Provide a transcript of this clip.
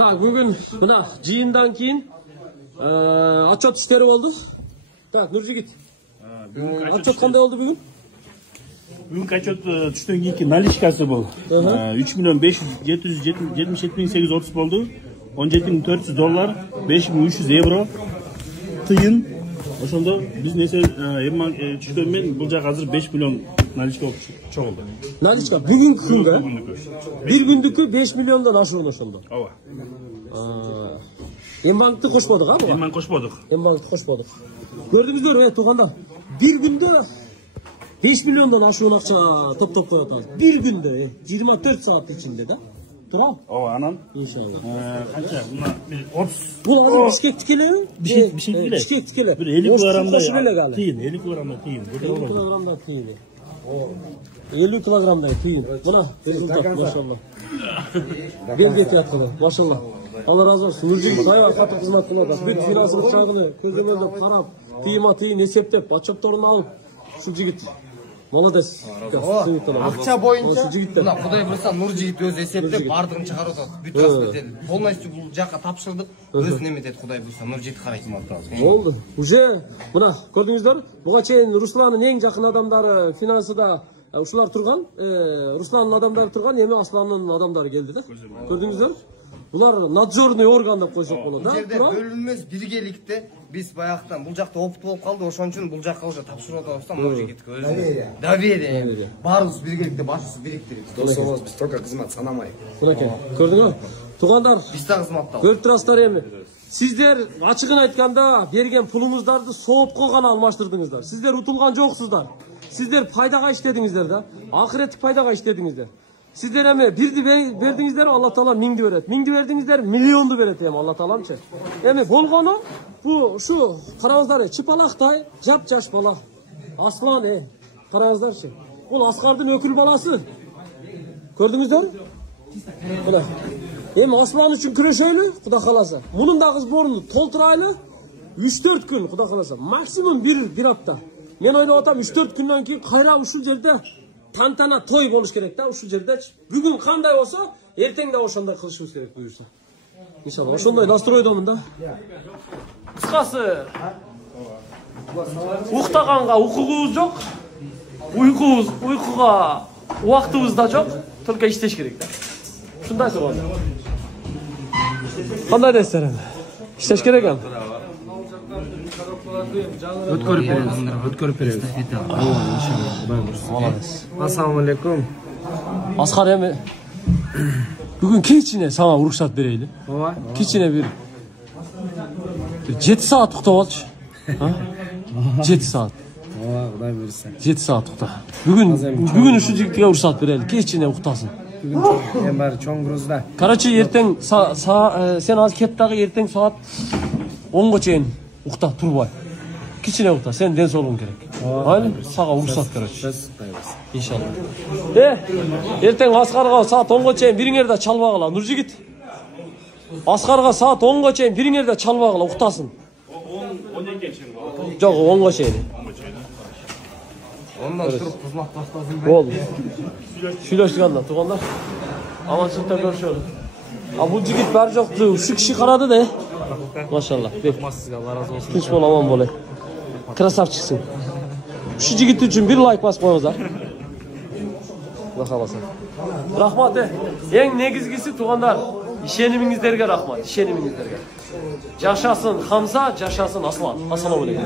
Так, бүгін мына жиындан кейін отчет істері болды. Так, Нұржігіт. Отчет қандай болды бүгін? Бүгінгі отчет түштен кейінгі наличкасы бұл. 3 миллион 577.830 болды. 17.400 доллар, 5.300 евро, тиын. Ошондо биз несе түштөнмен бул жак азыр 5 миллион наличка болуп чогулду. Наличка бүгүнкү күнгө? Бир күндүкү 5 миллиондон ашуун ошондо. Ооба. Эмбанкты кошподук, а буга? Эмбанк кошподук. Эмбанкты кошподук. Көрдүңүздөр, туугандар. Бир күндө 5 миллиондон ашуун акча топтоп коюп атабыз. Бир күндө 24 саат ичинде да. Тура? Ооба, анан. Иншалла. Канча? Мына 30. Бул азыр Бишкек тикелеби? Бишкек тикеле. Бир 50 килограммда тыйын, 50 килограмда тыйын. 50 килограмда тыйын. 50 килограмда тыйын. Мына, результат, машалла. Белгети аткыды, машалла. Allah razı olsun. Nurjigit аябай катуу кызмат кылып атат. Бүт финансылык жагыны көзөмөлдөп карап, тыйыма тыйын эсептеп, отчетторун алып, ушул жигит молодец. Акча боюнча мына Кудай буйрса Нуржигит өзү эсептеп бардыгын чыгарып атат. Бүт распределин полностью бул жакка тапшырдык. Өзү неметет Кудай буйрса Нуржигит карайт. Болду. Уже мына көрдүңүздөр, буга чейин Русландын эң жакын адамдары финансыда ушулар турган, Русландын адамдары турган, эми Асландын адамдары келди да. Көрдүңүздөр? Булар надзорный орган деп койсок болот да. Бул жерде бөлүнмөс биргеликте биз баяктан бул жакта опыт болуп калды, ошон үчүн бул жакка уже тапшырып атабыз да, Нуржигитке өзү. Доверие. Баарыбыз биргеликте башыбызды бириктирип. Дособуз биз только кызмат санамай. Мынакей, көрдүңүзбү? Туугандар, биз да кызматтабыз. Көрүп турасыздар эми. Сиздер ачыгын айтканда берген пулуңуздарды соопко гана алмаштырдыңыздар. Сиздер утулган жоксуздар. Сиздер пайдага иштедиңиздер да. Ахиреттик пайдага иштедиңиздер. Сиздер эми бирди бердиңиздер, Алла Таала миңди берет. Миңди бердиңиздер, миллионду берет эми Алла Тааланчы. Эми болгону бу ушу караңыздар, чыпалактай жап-жаш бала. Аслан караңыздарчы. Бул Аскардын өкүл баласы. Көрдүңүздөр? Мына. Эми Аслан үчүн күрөшөйлү, Кудай кааласа. Мунун дагы сборун толтурайлы. 3-4 күн, Кудай кааласа. Максимум бир апта. Мен ойлоп атам 3-4 күндөн кийин кайра ушул жерде тантана той болуш керек да, ушул жерде. Бүгүн кандай болсо, эртең да ошондой кылышыбыз керек буюрса. Иншалла, ошондой настройдомун да. Кыскасы, уктаганга укугубуз жок, уйкуга убактыбыз да жок, только иштеш керек да. Ушундай болгон. Кандай дейсиздер эми? Иштеш керек эми. Өткөрүп беребиз. Ассаламу алейкум. Аскар эми бүгүн кечине сага уруксат берейли. Ооба. Кечине бир 7 саат уктап алчы. 7 саат. Ооба, Кудай буйрса. 7 саат укта. Бүгүн ушул жигитке уруксат берели, кечине уктасын. Бүгүн эми баары чоң грузда. Короче, эртең сен азыр кет дагы эртең саат 10го чейин укта турбай. Кичине укта, сен ден соолугуң керек. Айыл сага уруксат короче. Иншалла. Эртең Аскарга саат 10го чейин бириңер да чалбагыла, Нуржигит. Аскарга саат 10го чейин бириңер да чалбагыла, уктасын. 12-ге чейин. Жок, 10го чейин. Ondan turup kızmak başlasın. Болду. Сүйлөштүк анда, туугандар. Аманчылыкта көрүшөлү. Бул жигит баары жокту, ушу киши карады да. Машалла. Сизге Алла разы болсун. Тинч бол, аман бол. Красавчиксиң. Ушу жигит үчүн бир лайк басып коюңуздар. Кудай кааласа. Рахмат. Эң негизгиси туугандар, ишенимиңиздерге рахмат, ишенимиңиздерге. Жашасын Хамза, жашасын Аслан. Ассаламу алейкум.